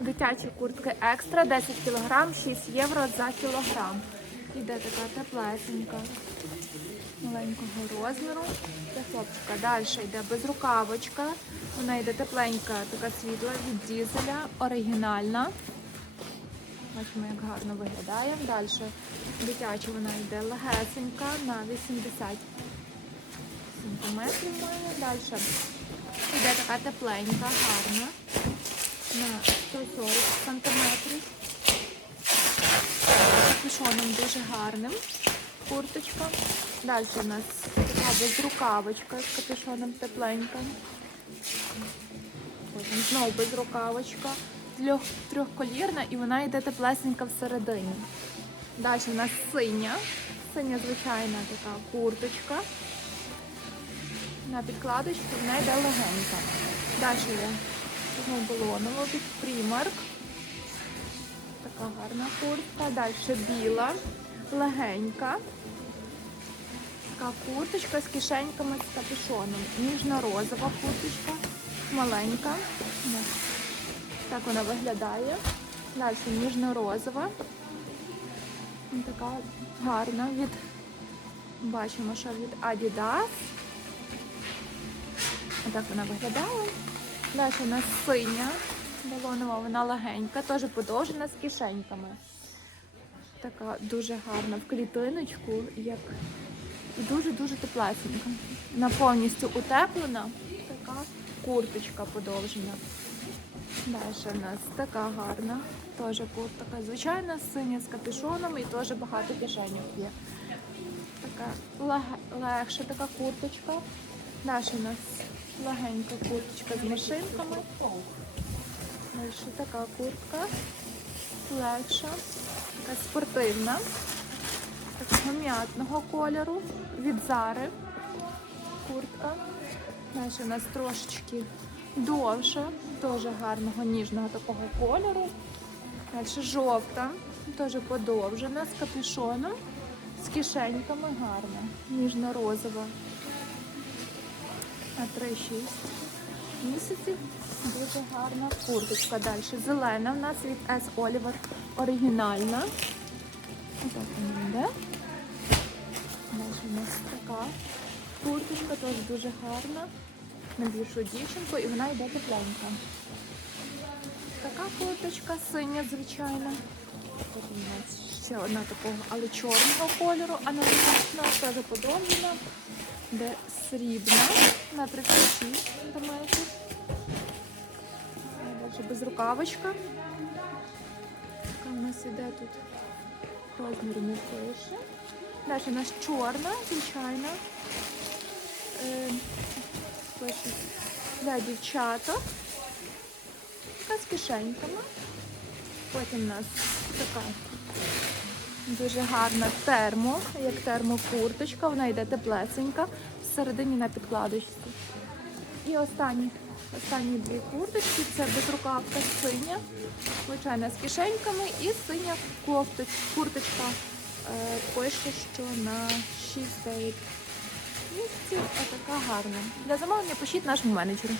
Дитячі куртки екстра 10 кг, 6 євро за кілограм. Іде така теплесенька, маленького розміру. Для хлопчика. Далі йде безрукавочка. Вона йде тепленька, така світла від дізеля, оригінальна. Бачимо, як гарно виглядає. Далі дитяча вона йде легесенька на 80 сантиметрів має. Далі йде така тепленька, гарна на 140 сантиметрів. Капюшоном дуже гарним. Курточка. Далі у нас така безрукавочка з капюшоном тепленька. Потім знову безрукавочка. Трьохколірна і вона йде теплесенька всередині. Далі у нас синя. Синя звичайна така курточка. На підкладочку вона йде легенька. Далі є знову балонова від Primark. Така гарна куртка. Далі біла, легенька. Така курточка з кишеньками з капюшоном. Ніжно-розова курточка, маленька. Так вона виглядає. Далі ніжно-розова. Така гарна від, бачимо, що від Adidas. Отак вона виглядає. Далі у нас синя балонова, вона легенька, теж подовжена з кишеньками. Така дуже гарна в клітиночку, як дуже-дуже теплесенька. Вона повністю утеплена, така курточка подовжена. Далі у нас така гарна, теж куртка. Звичайна синя з капюшоном і теж багато кишеньок є. Така лег- легша така курточка. Далі у нас легенька курточка з машинками. Далі така куртка. Легша, така спортивна, такого м'ятного кольору від Зари. Куртка. Далі у нас трошечки довша, теж гарного ніжного такого кольору. Далі жовта, теж подовжена, з капюшоном, з кишеньками гарна, ніжно-розова. На 3-6 місяців. Дуже гарна курточка. Далі зелена в нас від S. Oliver оригінальна. Отак вона йде. У нас така курточка, теж дуже гарна. На більшу дівчинку і вона йде тепленька. Така курточка синя, звичайна. Тут у нас ще одна такого, але чорного кольору, аналогічна, теж подовжена, де срібна на 36 см. Далі безрукавочка. Така у нас іде тут розміру не пише. Далі у нас чорна, звичайна. Е, пише для дівчаток. Така з кишеньками. Потім у нас така дуже гарна термо, як термокурточка. Вона йде теплесенька, всередині на підкладочці. І останні, останні дві курточки це безрукавка синя, звичайна з кишеньками і синя кофточ, курточка. Е, пише, що на 6-9 місяців. Отака гарна. Для замовлення пишіть нашому менеджеру.